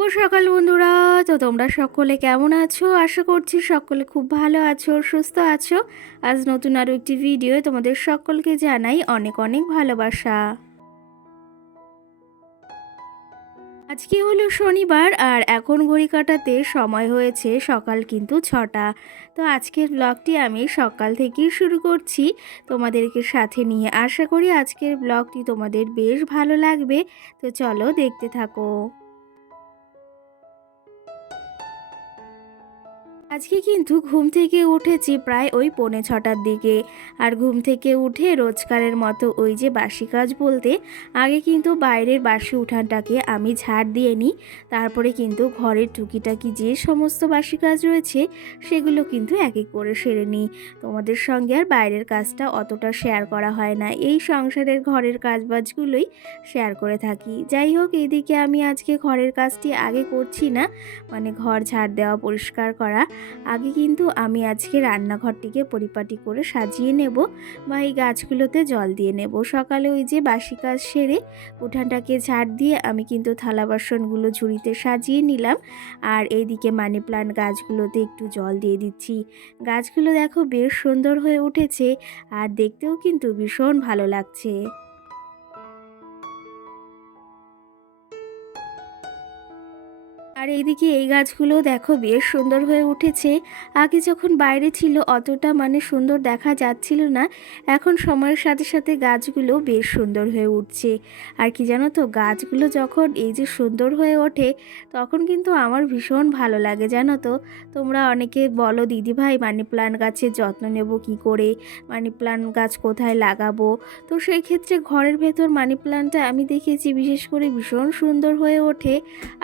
শুভ সকাল বন্ধুরা। তো তোমরা সকলে কেমন আছো? আশা করছি সকলে খুব ভালো আছো, সুস্থ আছো। আজ নতুন আরও একটি ভিডিও তোমাদের সকলকে জানাই অনেক অনেক ভালোবাসা। আজকে হলো শনিবার আর এখন ঘড়ি কাটাতে সময় হয়েছে সকাল কিন্তু 6টা। তো আজকের ব্লগটি আমি সকাল থেকেই শুরু করছি তোমাদেরকে সাথে নিয়ে। আশা করি আজকের ব্লগটি তোমাদের বেশ ভালো লাগবে। তো চলো দেখতে থাকো। আজকে কিন্তু ঘুম থেকে উঠেছি প্রায় ওই 6:45টার দিকে। আর ঘুম থেকে উঠে রোজকারের মতো ওই যে বাসি কাজ বলতে আগে কিন্তু বাইরের বাসি উঠানটাকে আমি ঝাড় দিয়ে নিই। তারপরে কিন্তু ঘরের টুকিটাকি যে সমস্ত বাসি কাজ রয়েছে সেগুলো কিন্তু এক এক করে সেরে নিই। তোমাদের সঙ্গে আর বাইরের কাজটা অতটা শেয়ার করা হয় না, এই সংসারের ঘরের কাজবাজগুলোই শেয়ার করে থাকি। যাই হোক, এইদিকে আমি আজকে ঘরের কাজটি আগে করছি না, মানে ঘর ঝাড় দেওয়া, পরিষ্কার করা। আগে কিন্তু আমি আজকে রান্নাঘরটিকে পরিপাটি করে সাজিয়ে নেব বা এই গাছগুলোতে জল দিয়ে নেব। সকালে ওই যে বাসি কাজ সেরে উঠানটাকে ঝাড় দিয়ে আমি কিন্তু থালা বাসনগুলো ঝুড়িতে সাজিয়ে নিলাম। আর এইদিকে মানি প্লান্ট গাছগুলোতে একটু জল দিয়ে দিচ্ছি। গাছগুলো দেখো বেশ সুন্দর হয়ে উঠেছে আর দেখতেও কিন্তু ভীষণ ভালো লাগছে। আর এইদিকে এই গাছগুলো দেখো বেশ সুন্দর হয়ে উঠেছে। আগে যখন বাইরে ছিল অতটা সুন্দর দেখা যাচ্ছিল না, এখন সময়ের সাথে সাথে গাছগুলো বেশ সুন্দর হয়ে উঠছে। আর কি জানো তো, গাছগুলো যখন এই যে সুন্দর হয়ে ওঠে তখন কিন্তু আমার ভীষণ ভালো লাগে জানো তো। তোমরা অনেকে বলো দিদিভাই মানি প্লান্ট গাছের যত্ন নেব কি করে, মানি প্লান্ট গাছ কোথায় লাগাবো। তো সেই ক্ষেত্রে ঘরের ভেতর মানি প্লান্টটা আমি দেখেছি বিশেষ করে ভীষণ সুন্দর হয়ে ওঠে।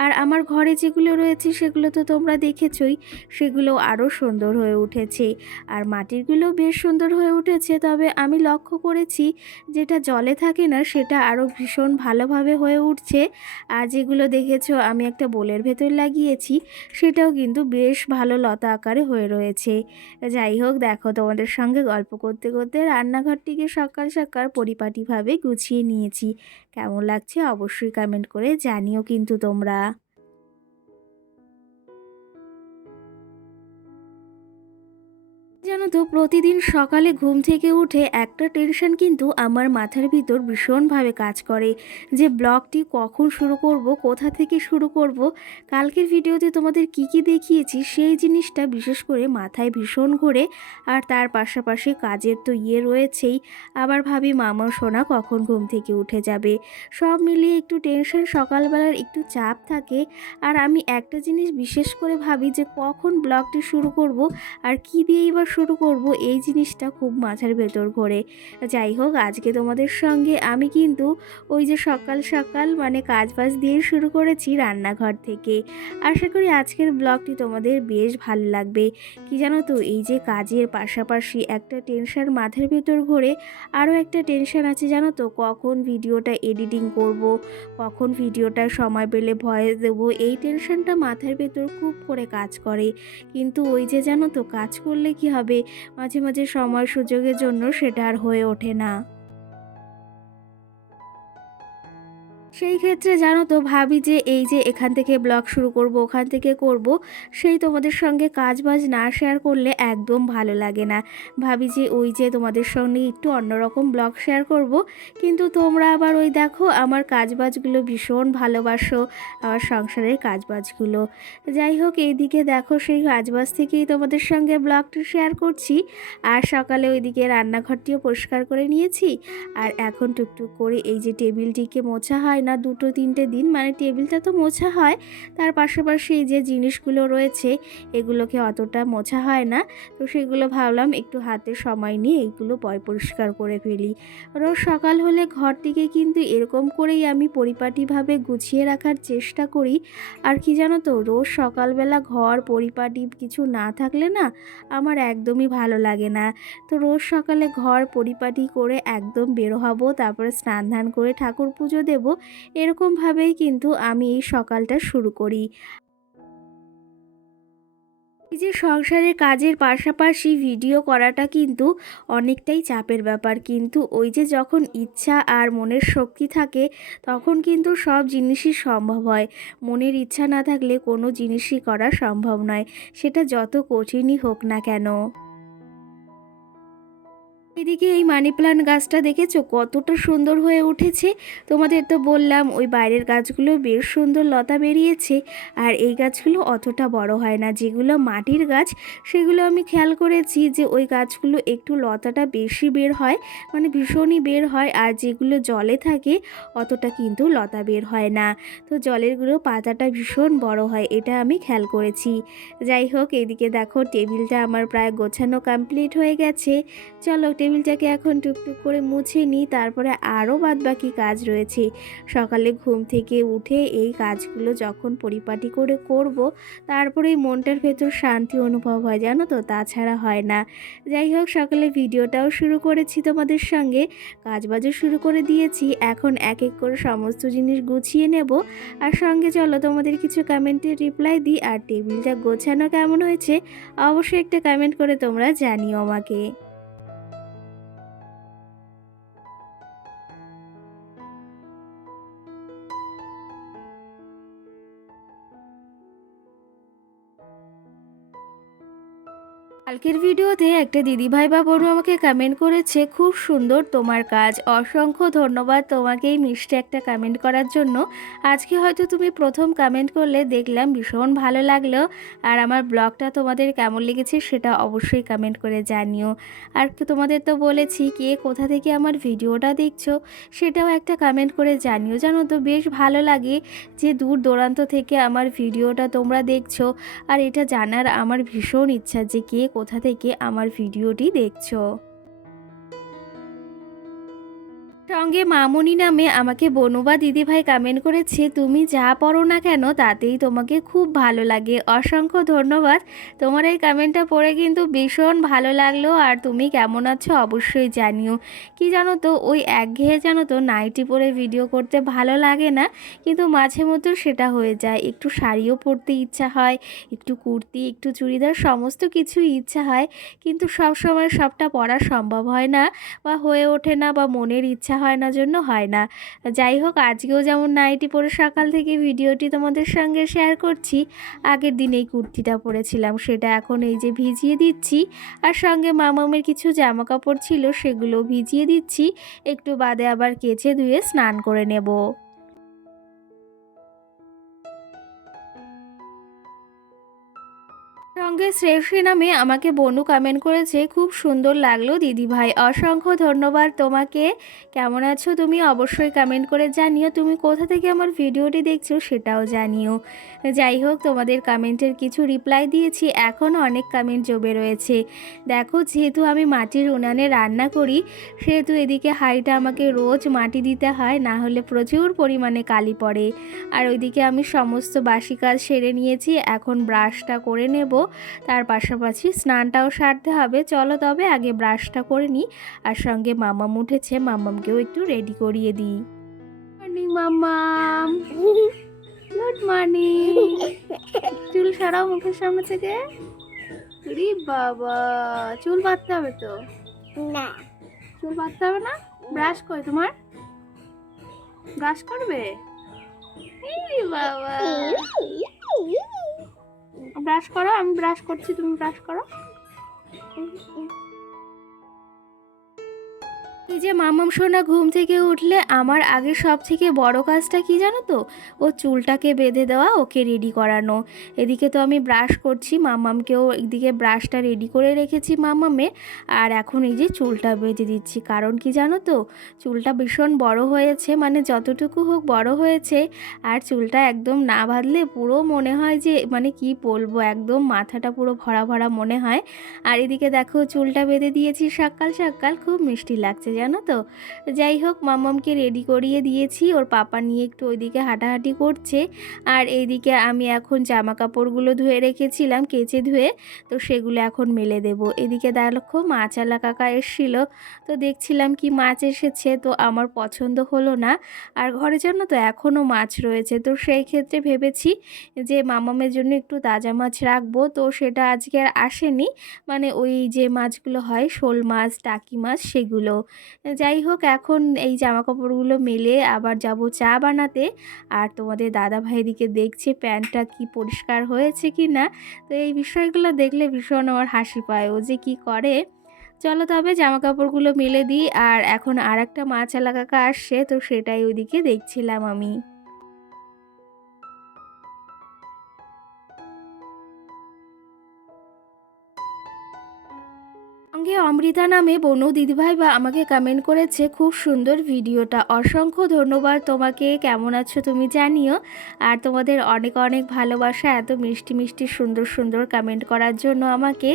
আর আমার ঘরে যেগুলো রয়েছে সেগুলো তো তোমরা দেখেছই, সেগুলো আরও সুন্দর হয়ে উঠেছে। আর মাটিরগুলোও বেশ সুন্দর হয়ে উঠেছে, তবে আমি লক্ষ্য করেছি যেটা জলে থাকে না সেটা আরও ভীষণ ভালোভাবে হয়ে উঠছে। আর যেগুলো দেখেছো আমি একটা বোলের ভেতর লাগিয়েছি সেটাও কিন্তু বেশ ভালো লতা আকারে হয়ে রয়েছে। যাই হোক, দেখো তোমাদের সঙ্গে গল্প করতে করতে রান্নাঘরটিকে সকাল সকাল পরিপাটিভাবে গুছিয়ে নিয়েছি। কেমন লাগছে অবশ্যই কমেন্ট করে জানিও কিন্তু তোমরা। জানো তো, প্রতিদিন সকালে ঘুম থেকে উঠে একটা টেনশন কিন্তু আমার মাথার ভিতর ভীষণভাবে কাজ করে, যে ব্লগটি কখন শুরু করব, কোথা থেকে শুরু করব। কালকের ভিডিওতে তোমাদের কি কি দেখিয়েছি সেই জিনিসটা বিশেষ করে মাথায় ভীষণ ঘোরে। আর তার পাশাপাশি কাজের তো রয়েছেই। আবার ভাবি মামা সোনা কখন ঘুম থেকে উঠে যাবে। সব মিলিয়ে একটু টেনশন, সকালবেলার একটু চাপ থাকে। আর আমি একটা জিনিস বিশেষ করে ভাবি যে কখন ব্লগটি শুরু করব আর কী দিয়েই বা শুরু করব, এই জিনিসটা খুব মাথার ভেতর ঘোরে। যাই হোক, আজকে তোমাদের সঙ্গে আমি কিন্তু ওই যে সকাল সকাল কাজ বাজ দিয়ে শুরু করেছি রান্নাঘর থেকে। আশা করি আজকের ব্লগটি তোমাদের বেশ ভালো লাগবে। কি জানো তো, এই যে কাজের পাশাপাশি একটা টেনশন মাথার ভেতর ঘোরে, আরও একটা টেনশন আছে জানো তো, কখন ভিডিওটা এডিটিং করব, কখন ভিডিওটা সময় পেলে ভয়েস দেবো, এই টেনশনটা মাথার ভেতর খুব করে কাজ করে। কিন্তু ওই যে জানো তো, কাজ করলে কি হবে, মাঝে মাঝে সময় সুযোগের জন্য সেটা আর হয়ে ওঠে না। সেই ক্ষেত্রে জানো তো, ভাবি যে এই যে এখান থেকে ব্লগ শুরু করব, ওখান থেকে করব, সেই তোমাদের সঙ্গে কাজ বাজ না শেয়ার করলে একদম ভালো লাগে না। ভাবি যে ওই যে তোমাদের সঙ্গে একটু অন্যরকম ব্লগ শেয়ার করব, কিন্তু তোমরা আবার ওই দেখো আমার কাজ বাজগুলো ভীষণ ভালোবাসো, আমার সংসারের কাজ বাজগুলো। যাই হোক, এইদিকে দেখো সেই কাজ বাজ থেকেই তোমাদের সঙ্গে ব্লগটি শেয়ার করছি। আর সকালে ওইদিকে রান্নাঘরটিও পরিষ্কার করে নিয়েছি। আর এখন টুকটুক করে এই যে টেবিলটিকে মোছা হয় না 2-3টে দিন, টেবিলটা তো মোছা হয়, তার পাশাপাশি এই যে জিনিসগুলো রয়েছে এগুলোকে অতটা মোছা হয় না। তো সেগুলো ভাবলাম একটু হাতে সময় নিয়ে এইগুলো পরিষ্কার করে ফেলি। রোজ সকাল হলে ঘরটিকে কিন্তু এরকম করেই আমি পরিপাটিভাবে গুছিয়ে রাখার চেষ্টা করি। আর কি জানো তো, রোজ সকালবেলা ঘর পরিপাটি কিছু না থাকলে না আমার একদমই ভালো লাগে না। তো রোজ সকালে ঘর পরিপাটি করে একদম বেরো হব, তারপরে স্নান ধান করে ঠাকুর পুজো দেব, এরকমভাবেই কিন্তু আমি এই সকালটা শুরু করি। এই যে সংসারের কাজের পাশাপাশি ভিডিও করাটা কিন্তু অনেকটাই চাপের ব্যাপার, কিন্তু ওই যে যখন ইচ্ছা আর মনের শক্তি থাকে তখন কিন্তু সব জিনিসই সম্ভব হয়। মনের ইচ্ছা না থাকলে কোনো জিনিসই করা সম্ভব নয়, সেটা যত কঠিনই হোক না কেন। এদিকে এই মানি প্লান্ট গাছটা দেখেছো কতটা সুন্দর হয়ে উঠেছে। তোমাদের তো বললাম ওই বাইরের গাছগুলো বেশ সুন্দর লতা বেরিয়েছে, আর এই গাছগুলো অতটা বড় হয় না। যেগুলো মাটির গাছ সেগুলো আমি খেয়াল করেছি যে ওই গাছগুলো একটু লতাটা বেশি বের হয়, মানে ভীষণই বের হয়, আর যেগুলো জলে থাকে অতটা কিন্তু লতা বের হয় না। তো জলেরগুলো পাতাটা ভীষণ বড় হয়, এটা আমি খেয়াল করেছি। যাই হোক, এদিকে দেখো টেবিলটা আমার প্রায় গোছানো কমপ্লিট হয়ে গেছে। চলো টেবিলটাকে এখন টুকটুক করে মুছে নিই, তারপরে আরও বাদবাকি কাজ রয়েছে। সকালে ঘুম থেকে উঠে এই কাজগুলো যখন পরিপাটি করে করব, তারপরেই মনটার ভেতর শান্তি অনুভব হয়, জানো তো, তাছাড়া হয় না। যাই হোক, সকালে ভিডিওটাও শুরু করেছি তোমাদের সঙ্গে, কাজবাজও শুরু করে দিয়েছি। এখন এক এক করে সমস্ত জিনিস গুছিয়ে নেব, আর সঙ্গে চলো তোমাদের কিছু কমেন্টে রিপ্লাই দিই। আর টেবিলটা গোছানো কেমন হয়েছে অবশ্যই একটা কমেন্ট করে তোমরা জানিও আমাকে। কালকের ভিডিওতে একটা দিদিভাই বা বোনু আমাকে কমেন্ট করেছে, খুব সুন্দর তোমার কাজ। অসংখ্য ধন্যবাদ তোমাকে এই মিষ্টি একটা কমেন্ট করার জন্য। আজকে হয়তো তুমি প্রথম কমেন্ট করলে, দেখলাম ভীষণ ভালো লাগলো। আর আমার ব্লগটা তোমাদের কেমন লেগেছে সেটা অবশ্যই কমেন্ট করে জানিও। আর তোমাদের তো বলেছি কে কোথা থেকে আমার ভিডিওটা দেখছো সেটাও একটা কমেন্ট করে জানিও। জানো তো, বেশ ভালো লাগে যে দূর দূরান্ত থেকে আমার ভিডিওটা তোমরা দেখছো, আর এটা জানার আমার ভীষণ ইচ্ছা যে কে কোথা থেকে আমার ভিডিওটি দেখছো। সঙ্গে মামুনি নামে আমাকে বনু বা দিদিভাই কমেন্ট করেছে, তুমি যা পড়ো না কেন তাতেই তোমাকে খুব ভালো লাগে। অসংখ্য ধন্যবাদ, তোমার এই কমেন্টটা পড়ে কিন্তু ভীষণ ভালো লাগলো। আর তুমি কেমন আছো অবশ্যই জানিও। কি জানো তো, ওই একঘেয়ে জানো তো নাইটি পরে ভিডিও করতে ভালো লাগে না, কিন্তু মাঝে মধ্যে সেটা হয়ে যায়। একটু শাড়িও পরতে ইচ্ছা হয়, একটু কুর্তি, একটু চুড়িদার, সমস্ত কিছুই ইচ্ছা হয়, কিন্তু সব সময় সবটা পরা সম্ভব হয় না, বা হয়ে ওঠে না, বা মনের ইচ্ছা হয় না, জন্য হয় না। যাই হোক, আজকেও যেমন নাইটি পরে সকাল থেকে ভিডিওটি তোমাদের সঙ্গে শেয়ার করছি। আগের দিন এই কুর্তিটা পরেছিলাম, সেটা এখন এই যে ভিজিয়ে দিচ্ছি। আর সঙ্গে মামামের কিছু জামা কাপড় ছিল সেগুলো ভিজিয়ে দিচ্ছি, একটু বাদে আবার কেচে ধুয়ে স্নান করে নেব। সঙ্গে শ্রেয়সী নামে আমাকে বনু কমেন্ট করেছে, খুব সুন্দর লাগলো দিদিভাই। অসংখ্য ধন্যবাদ তোমাকে। কেমন আছো তুমি অবশ্যই কমেন্ট করে জানিও। তুমি কোথা থেকে আমার ভিডিওটি দেখছো সেটাও জানিও। যাই হোক, তোমাদের কমেন্টের কিছু রিপ্লাই দিয়েছি, এখনও অনেক কমেন্ট জমে রয়েছে। দেখো, যেহেতু আমি মাটির উনানে রান্না করি, সেহেতু এদিকে হাঁড়িটা আমাকে রোজ মাটি দিতে হয়, না হলে প্রচুর পরিমাণে কালি পড়ে। আর ওইদিকে আমি সমস্ত বাসি কাজ সেরে নিয়েছি, এখন ব্রাশটা করে নেব, তার পাশাপাশি স্নানটাও সারতে হবে। চলো তবে আগে ব্রাশটা করে নিই। আর সঙ্গে মামাম উঠেছে, মামামকেও একটু রেডি করিয়ে দিই। মর্নিং মামাম, গুড মর্নিং। চুল সরাও মুখের সামনে থেকে। রে বাবা, চুল বাঁধতে হবে তো? না, চুল বাঁধতে হবে না। ব্রাশ কই তোমার? ব্রাশ করবে? এই বাবা, ব্রাশ করো, আমি ব্রাশ করছি, তুমি ব্রাশ করো। এই যে মামাম সোনা ঘুম থেকে উঠলে আমার আগে সব থেকে বড় কাজটা কি জানো তো, ও চুলটাকে বেঁধে দেওয়া, ওকে রেডি করানো। এদিকে তো আমি ব্রাশ করছি, মামামকেও এদিকে ব্রাশটা রেডি করে রেখেছি মামামে। আর এখন এই যে চুলটা বেঁধে দিচ্ছি, কারণ কি জানো তো, চুলটা ভীষণ বড় হয়েছে, মানে যতটুকু হোক বড় হয়েছে। আর চুলটা একদম না বাঁধলে পুরো মনে হয় যে, মানে কি বলবো, একদম মাথাটা পুরো ভরা ভরা মনে হয়। আর এদিকে দেখো চুলটা বেঁধে দিয়েছি সকাল সকাল, খুব মিষ্টি লাগছে জানো তো। যাই হোক, মাম্মামকে রেডি করিয়ে দিয়েছি, ওর পাপা নিয়ে একটু ওইদিকে হাঁটাহাঁটি করছে। আর এইদিকে আমি এখন জামা কাপড়গুলো ধুয়ে রেখেছিলাম কেচে ধুয়ে, তো সেগুলো এখন মেলে দেব। এদিকে দেখো মাছওয়ালা কাকা এসেছিল, তো দেখছিলাম কি মাছ এসেছে, তো আমার পছন্দ হলো না। আর ঘরে জানো তো এখনও মাছ রয়েছে, তো সেই ক্ষেত্রে ভেবেছি যে মামামের জন্য একটু তাজা মাছ রাখবো, তো সেটা আজকে আর আসেনি। মানে ওই যে মাছগুলো হয় শোল মাছ, টাকি মাছ, সেগুলো। যাই হোক, এখন এই জামা কাপড়গুলো মেলে আবার যাব চা বানাতে। আর তোমাদের দাদা ভাই দিকে দেখছে প্যান্টটা কি পরিষ্কার হয়েছে কি না। তো এই বিষয়গুলো দেখলে ভীষণ আমার হাসি পায়, ও যে কি করে। চলো তবে জামা কাপড়গুলো মেলে দিই। আর এখন আর একটা মাছওয়ালা কাকা আসছে, তো সেটাই ওইদিকে দেখছিলাম আমি। সঙ্গে অমৃতা নামে বনু দিদিভাই বা আমাকে কমেন্ট করেছে, খুব সুন্দর ভিডিওটা, অসংখ্য ধন্যবাদ তোমাকে, কেমন আছো তুমি জানিও। আর তোমাদের অনেক অনেক ভালোবাসা, এত মিষ্টি মিষ্টি সুন্দর সুন্দর কমেন্ট করার জন্য আমাকে,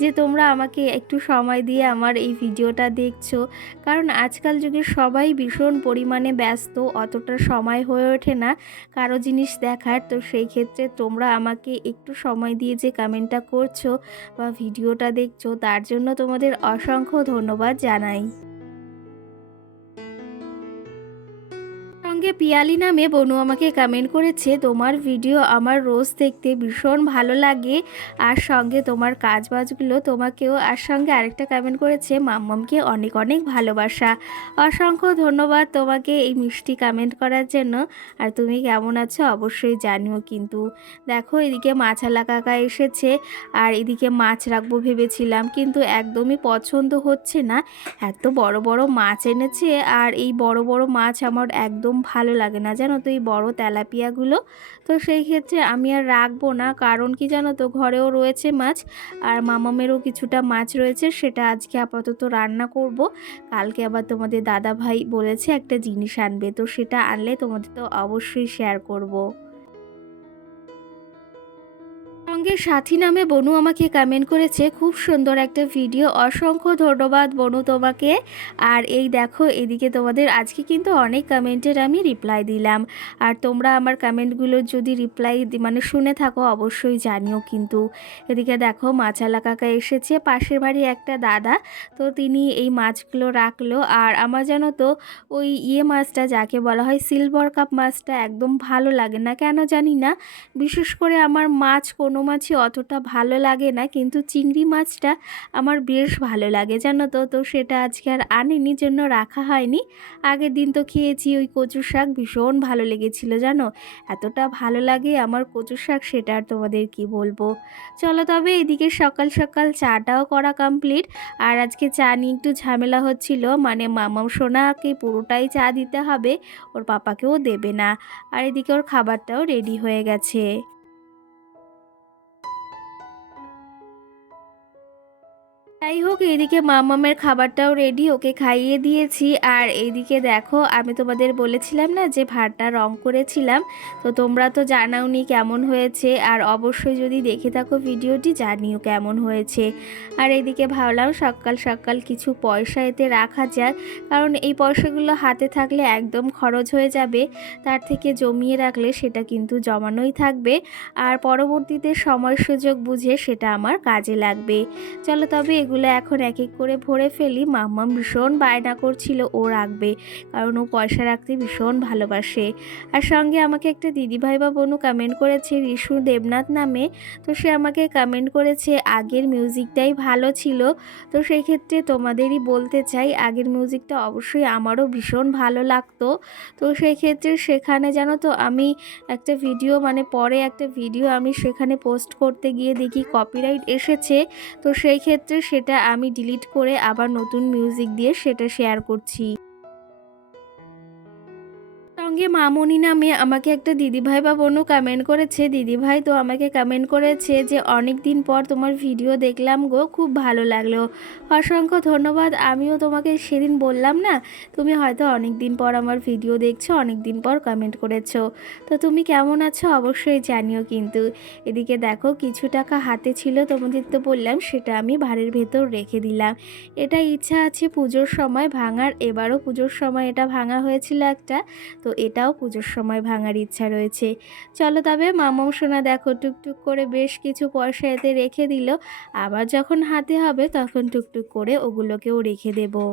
যে তোমরা আমাকে একটু সময় দিয়ে আমার এই ভিডিওটা দেখছো। কারণ আজকাল যুগে সবাই ভীষণ পরিমাণে ব্যস্ত, অতটা সময় হয়ে ওঠে না কারো জিনিস দেখার। তো সেই ক্ষেত্রে তোমরা আমাকে একটু সময় দিয়ে যে কমেন্টটা করছো বা ভিডিওটা দেখছো, তার জন্য তোমাদের অসংখ্য ধন্যবাদ জানাই। সঙ্গে পিয়ালি নামে বনু আমাকে কমেন্ট করেছে, তোমার ভিডিও আমার রোজ দেখতে ভীষণ ভালো লাগে, আর সঙ্গে তোমার কাজবাজগুলো তোমাকেও। আর সঙ্গে আরেকটা কমেন্ট করেছে, মাম্মামকে অনেক অনেক ভালোবাসা। অসংখ্য ধন্যবাদ তোমাকে এই মিষ্টি কমেন্ট করার জন্য। আর তুমি কেমন আছো অবশ্যই জানিও কিন্তু। দেখো এদিকে মাছওয়ালা কাকা এসেছে, আর এদিকে মাছ রাখবো ভেবেছিলাম, কিন্তু একদমই পছন্দ হচ্ছে না। এত বড় বড় মাছ এনেছে, আর এই বড় বড় মাছ আমার একদম ভালো লাগে না জানো তো, এই বড় তেলাপিয়াগুলো। তো সেই ক্ষেত্রে আমি আর রাখবো না, কারণ কি জানো তো, ঘরেও রয়েছে মাছ, আর মামামেরও কিছুটা মাছ রয়েছে, সেটা আজকে আপাতত রান্না করব। কালকে আবার তোমাদের দাদা ভাই বলেছে একটা জিনিস আনবে, তো সেটা আনলে তোমাদের তো অবশ্যই শেয়ার করব। সঙ্গে সাথী নামে বনু আমাকে কমেন্ট করেছে, খুব সুন্দর একটা ভিডিও, অসংখ্য ধন্যবাদ বনু তোমাকে। আর এই দেখো এদিকে তোমাদের আজকে কিন্তু অনেক কমেন্টের আমি রিপ্লাই দিলাম। আর তোমরা আমার কমেন্টগুলোর যদি রিপ্লাই মানে শুনে থাকো অবশ্যই জানিও কিন্তু। এদিকে দেখো মাছওয়ালা কাকা এসেছে, পাশের বাড়ি একটা দাদা, তো তিনি এই মাছগুলো রাখলো। আর আমার জানো তো ওই মাছটা যাকে বলা হয় সিলভার কাপ মাছটা একদম ভালো লাগে না, কেন জানি না। বিশেষ করে আমার মাছ কোনো মাছই অতটা ভালো লাগে না, কিন্তু চিংড়ি মাছটা আমার বেশ ভালো লাগে জানো তো। তো সেটা আজকে আর আনিনি, জন্য রাখা হয়নি। আগের দিন তো খেয়েছি ওই কচু শাক, ভীষণ ভালো লেগেছিল জানো, এতটা ভালো লাগে আমার কচু শাক, সেটা আর তোমাদের কি বলবো। চলো তবে এদিকে সকাল সকাল চাটাও করা কমপ্লিট। আর আজকে চা নিয়ে একটু ঝামেলা হচ্ছিল, মানে মামাম সোনাকে পুরোটাই চা দিতে হবে, ওর পাপাকেও দেবে না। আর এদিকে ওর খাবারটাও রেডি হয়ে গেছে। যাই হোক, এইদিকে মামামের খাবারটাও রেডি, ওকে খাইয়ে দিয়েছি। আর এইদিকে দেখো আমি তোমাদের বলেছিলাম না যে ভাতটা রং করেছিলাম, তো তোমরা তো জানাওনি কেমন হয়েছে, আর অবশ্যই যদি দেখে থাকো ভিডিওটি জানিও কেমন হয়েছে। আর এইদিকে ভাবলাম সকাল সকাল কিছু পয়সা এতে রাখা যাক, কারণ এই পয়সাগুলো হাতে থাকলে একদম খরচ হয়ে যাবে, তার থেকে জমিয়ে রাখলে সেটা কিন্তু জমানোই থাকবে, আর পরবর্তীতে সময় সুযোগ বুঝে সেটা আমার কাজে লাগবে। চলো তবে এগুলো এখন এক এক করে ভরে ফেলি। মাম্মাম ভীষণ বায়না করছিল ও রাখবে, কারণ ও পয়সা রাখতে ভীষণ ভালোবাসে। আর সঙ্গে আমাকে একটা দিদিভাই বা বোনও কমেন্ট করেছে, রিশু দেবনাথ নামে, তো সে আমাকে কমেন্ট করেছে আগের মিউজিকটাই ভালো ছিল। তো সেই ক্ষেত্রে তোমাদেরই বলতে চাই, আগের মিউজিকটা অবশ্যই আমারও ভীষণ ভালো লাগতো। তো সেই ক্ষেত্রে সেখানে জানো তো আমি একটা ভিডিও, মানে পরে একটা ভিডিও আমি সেখানে পোস্ট করতে গিয়ে দেখি কপিরাইট এসেছে, তো সেই ক্ষেত্রে সেটা আমি ডিলিট করে আবার নতুন মিউজিক দিয়ে সেটা শেয়ার করছি। সঙ্গে মামনি নামে আমাকে একটা দিদিভাই বা বোনও কমেন্ট করেছে। দিদিভাই তো আমাকে কমেন্ট করেছে যে অনেক দিন পর তোমার ভিডিও দেখলাম গো, খুব ভালো লাগলো। অসংখ্য ধন্যবাদ। আমিও তোমাকে সেদিন বললাম না, তুমি হয়তো অনেক দিন পর আমার ভিডিও দেখছো, অনেক দিন পর কমেন্ট করেছো। তো তুমি কেমন আছো অবশ্যই জানিও কিন্তু। এদিকে দেখো কিছু টাকা হাতে ছিল, তোমাদের তো বললাম, সেটা আমি ভাঁড়ের ভেতর রেখে দিলাম। এটা ইচ্ছা আছে পুজোর সময় ভাঙার, এবারও পুজোর সময় এটা ভাঙা হয়েছিল একটা, তো এটাও পুজোর সময় ভাঙার ইচ্ছা রয়েছে। চলো তবে মামম সোনা দেখো টুকটুক করে বেশ কিছু পয়সা এতে রেখে দিল। আবার যখন হাতে হবে তখন টুকটুক করে ওগুলোকেও রেখে দেবো।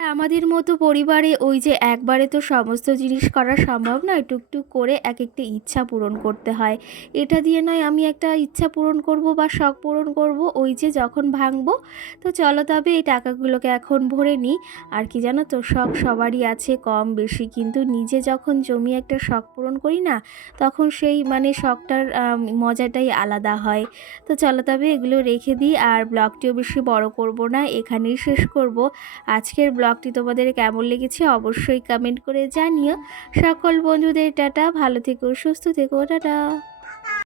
আমাদের মতো পরিবারে ওই যে একবারে তো সমস্ত জিনিস করা সম্ভব নয়, টুকটুক করে এক একটা ইচ্ছা পূরণ করতে হয়। এটা দিয়ে নয় আমি একটা ইচ্ছা পূরণ করব বা শখ পূরণ করব ওই যে যখন ভাঙবো। তো চলো তবে এই টাকাগুলোকে এখন ভরে নিই। আর কি জানো তো, শখ সবারই আছে কম বেশি, কিন্তু নিজে যখন জমিয়ে একটা শখ পূরণ করি না, তখন সেই মানে শখটার মজাটাই আলাদা হয়। তো চলো তবে এগুলো রেখে দিই, আর ব্লগটিও বেশি বড় করব না, এখানেই শেষ করব। আজকের ব্লগটি তোমাদের কেমন লেগেছে অবশ্যই কমেন্ট করে জানিও। সকল বন্ধুদের টাটা, ভালো থেকো, সুস্থ থেকো, টাটা।